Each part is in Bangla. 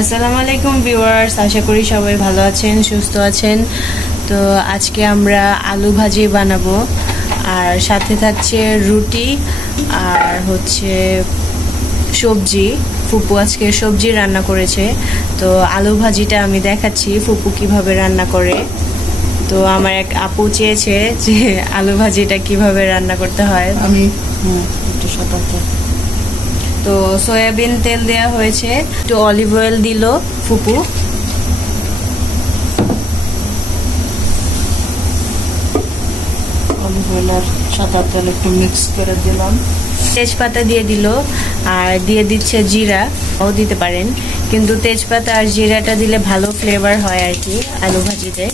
আসসালামু আলাইকুম ভিউয়ার্স, আশা করি সবাই ভালো আছেন, সুস্থ আছেন। তো আজকে আমরা আলু ভাজি বানাবো, আর সাথে থাকছে রুটি আর হচ্ছে সবজি। ফুপু আজকে সবজি রান্না করেছে, তো আলু ভাজিটা আমি দেখাচ্ছি ফুপু কিভাবে রান্না করে। তো আমার এক আপু চেয়েছে যে আলু ভাজিটা কিভাবে রান্না করতে হয়। আমি একটু সাথে তো সয়াবিন তেল দেয়া হয়েছে, একটু অলিভ অয়েল দিল ফুপু। অলিভ অয়েল আর সাদা তেল একটু মিক্স করে দিলাম। তেজপাতা দিয়ে দিল, আর দিয়ে দিচ্ছে জিরা, ও দিতে পারেন, কিন্তু তেজপাতা আর জিরাটা দিলে ভালো ফ্লেভার হয় আর কি আলু ভাজিতে।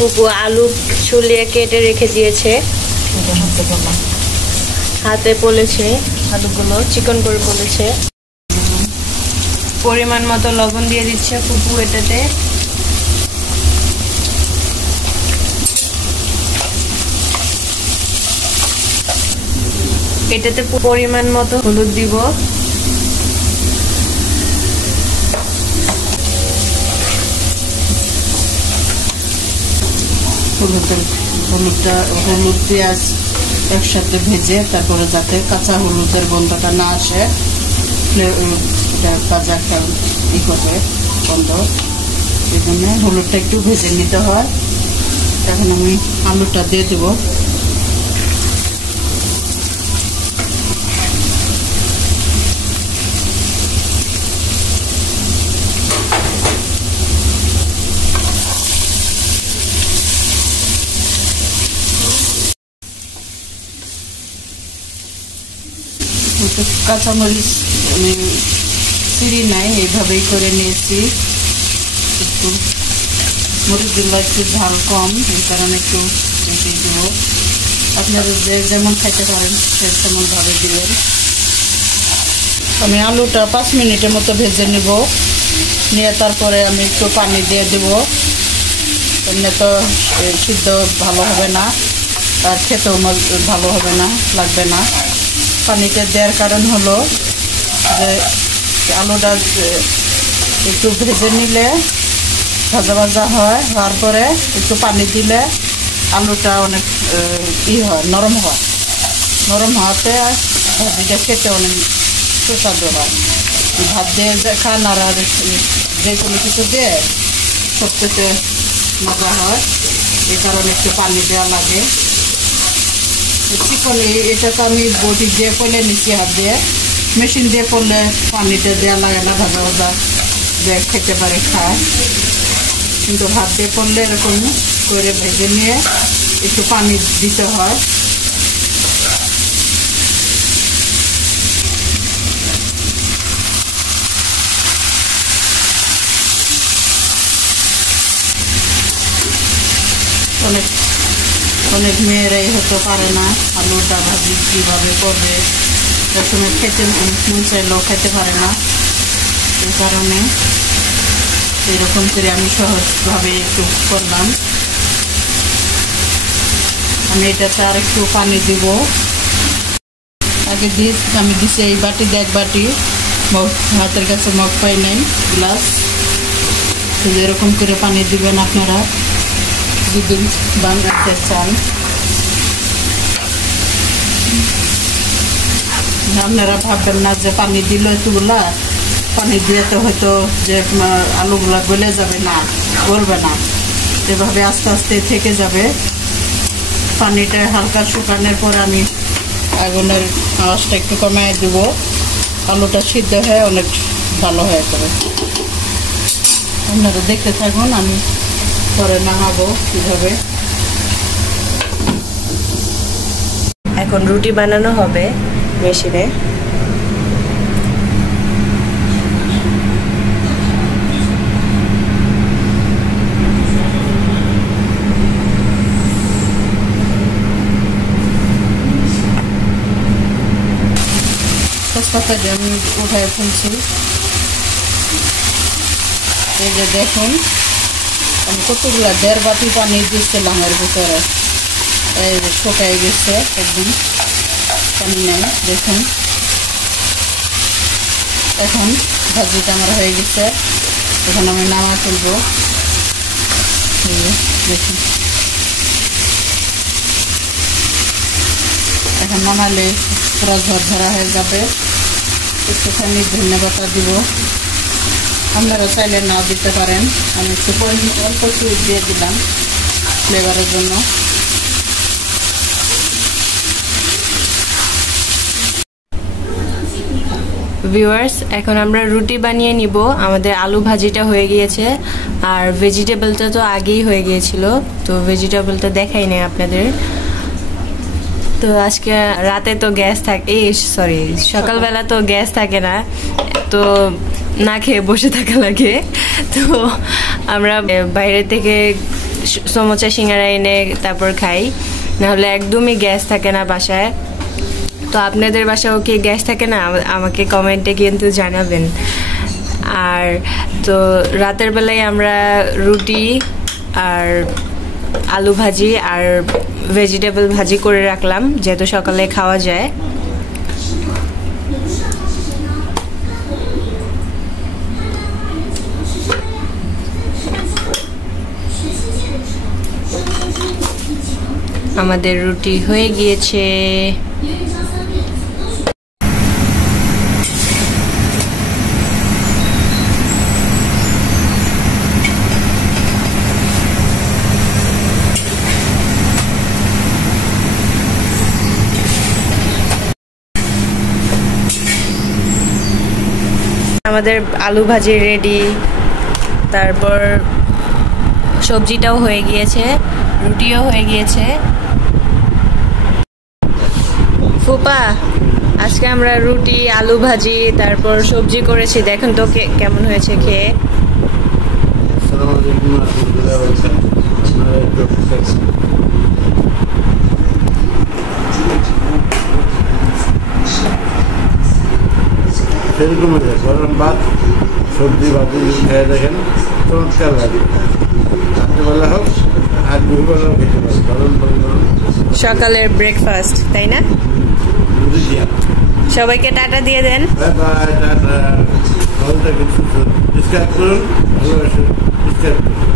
ফুপু আলু ছুলিয়ে কেটে রেখে দিয়েছে, হাতে পলেছে আলুগুলো, চিকন করে পলেছে। পরিমাণ মতো লবণ দিয়ে দিচ্ছে ফুপু এটাতে। এটাতে পরিমাণ মতো হলুদ দিব। হলুদ পেঁয়াজ একসাথে ভেজে তারপরে যাতে কাঁচা হলুদের গন্ধটা না আসে, এটা কাঁচা একটা করবে গন্ধ, এই জন্য হলুদটা একটু ভেজে নিতে হয়। এখন আমি আলুটা দিয়ে দেবো। কাঁচামরিচ আমি চিড়ি নাই, এইভাবেই করে নিয়েছি। একটু মরিচগুলো একটু ঝাল কম, এই কারণে একটু বেশি দেবো। আপনারা যে যেমন খাইতে পারেন তেমনভাবে দিবেন। আমি আলুটা 5 মিনিটের মতো ভেজে নিব, নিয়ে তারপরে আমি একটু পানি দিয়ে দেবো। এমনি তো সিদ্ধ ভালো হবে না, আর খেতেও ভালো হবে না, লাগবে না। পানিটা দেওয়ার কারণ হলো যে আলুটা একটু ভেজে নিলে ভাজা ভাজা হয়, হওয়ার পরে একটু পানি দিলে আলুটা অনেক হয়, নরম হয়। নরম হওয়াতে ভাজিটা খেতে অনেক সুস্বাদু হয়। ভাত দিয়ে খান আর যে কোনো কিছু দিয়ে সবচেয়ে মজা হয়, এই কারণে একটু পানি দেওয়া লাগে। চিকন এটাকে আমি বটি দিয়ে করলে নিচে হাত দিয়ে, মেশিন দিয়ে করলে পানিতে দেওয়া লাগে না, ভাজা ভাজা দিয়ে খেতে পারে খায়। কিন্তু ভাত দিয়ে করলে এরকম করে ভেজে নিয়ে একটু পানি দিতে হয়। অনেক অনেক মেয়েরাই হতে পারে না আলুটা ভাজি কীভাবে করবে, তার সময় খেতে মন চাইলেও খেতে পারে না। এই কারণে এরকম করে আমি সহজভাবে একটু করলাম। আমি এটাতে আর একটু পানি দিব। আগে আমি দিছি এই বাটি দিয়ে 1 বাটি, হাতের কাছে মগ পাই নাই, গ্লাস। এরকম করে পানি দিবেন আপনারা যদি বানাতে চান। আপনারা ভাববেন না যে পানি দিল এতগুলা, পানি দিয়ে তো হয়তো যে আলুগুলা গলে যাবে, না, গলবে না, এভাবে আস্তে আস্তে থেকে যাবে। পানিটা হালকা শুকানোর পর আমি আগুনের আওয়াজটা একটু কমিয়ে দেব, আলুটা সিদ্ধ হয়ে অনেক ভালো হয়ে যাবে। আপনারা দেখতে থাকুন, আমি পরে নামাবো কিভাবে। এখন রুটি বানানো হবে মেশিনে। তেজপাতা দিয়ে আমি উঠায় ফেলছি। এই যে দেখুন, আমি কতগুলো 1.5 বাটি পানি দিচ্ছিলাম এর ভিতরে, এই শুকাই গেছে একদম। পানি নেই। দেখুন এখন ভাজিটা আমার হয়ে গেছে, এখন আমি নামা তুলবো। দেখুন এখন নামালে পুরো ঝরঝরা হয়ে যাবে। একটুখানি ধন্যবাদ দিব, আপনারা চাইলে নাও দিতে পারেন। আমি একটু অল্প সুইট দিয়ে দিলাম ফ্লেভারের জন্য। ভিউয়ার্স, এখন আমরা রুটি বানিয়ে নিব। আমাদের আলু ভাজিটা হয়ে গিয়েছে, আর ভেজিটেবলটা তো আগেই হয়ে গিয়েছিল, তো ভেজিটেবলটা দেখাই নাই আপনাদের। তো আজকে রাতে তো গ্যাস থাকে, সরি সকালবেলা তো গ্যাস থাকে না, তো না খেয়ে বসে থাকা লাগে। তো আমরা বাইরে থেকে সমোসা সিঙ্গারা এনে তারপর খাই, নাহলে একদমই গ্যাস থাকে না বাসায়। তো আপনাদের বাসাও কি গ্যাস থাকে না? আমাকে কমেন্টে কিন্তু জানাবেন। আর তো রাতের বেলায় আমরা রুটি আর আলু ভাজি আর ভেজিটেবল ভাজি করে রাখলাম, যেহেতু সকালে খাওয়া যায়। আমাদের রুটি হয়ে গিয়েছে। আমাদের আলু ভাজি রেডি, তারপর সবজিটাও হয়ে গিয়েছে, রুটিও হয়ে গিয়েছে। ফুপা, আজকে আমরা রুটি আলু ভাজি তারপর সবজি করেছি, দেখুন তো কেমন হয়েছে খেয়ে। সেরকম গরম ভাত সবজি ভাজি খেয়ে দেখেন, চমৎকার লাগে। রাত্রিবেলা হোক আর দুপুরবেলাও খেতে পারে, গরম গরম সকালের ব্রেকফাস্ট, তাই না? সবাইকে টাটা দিয়ে দেন। Bye bye, tata. ভালো থাকুন, সুস্থ। সাবস্ক্রাইব করুন, ভালোবাসুন, সাবস্ক্রাইব করুন।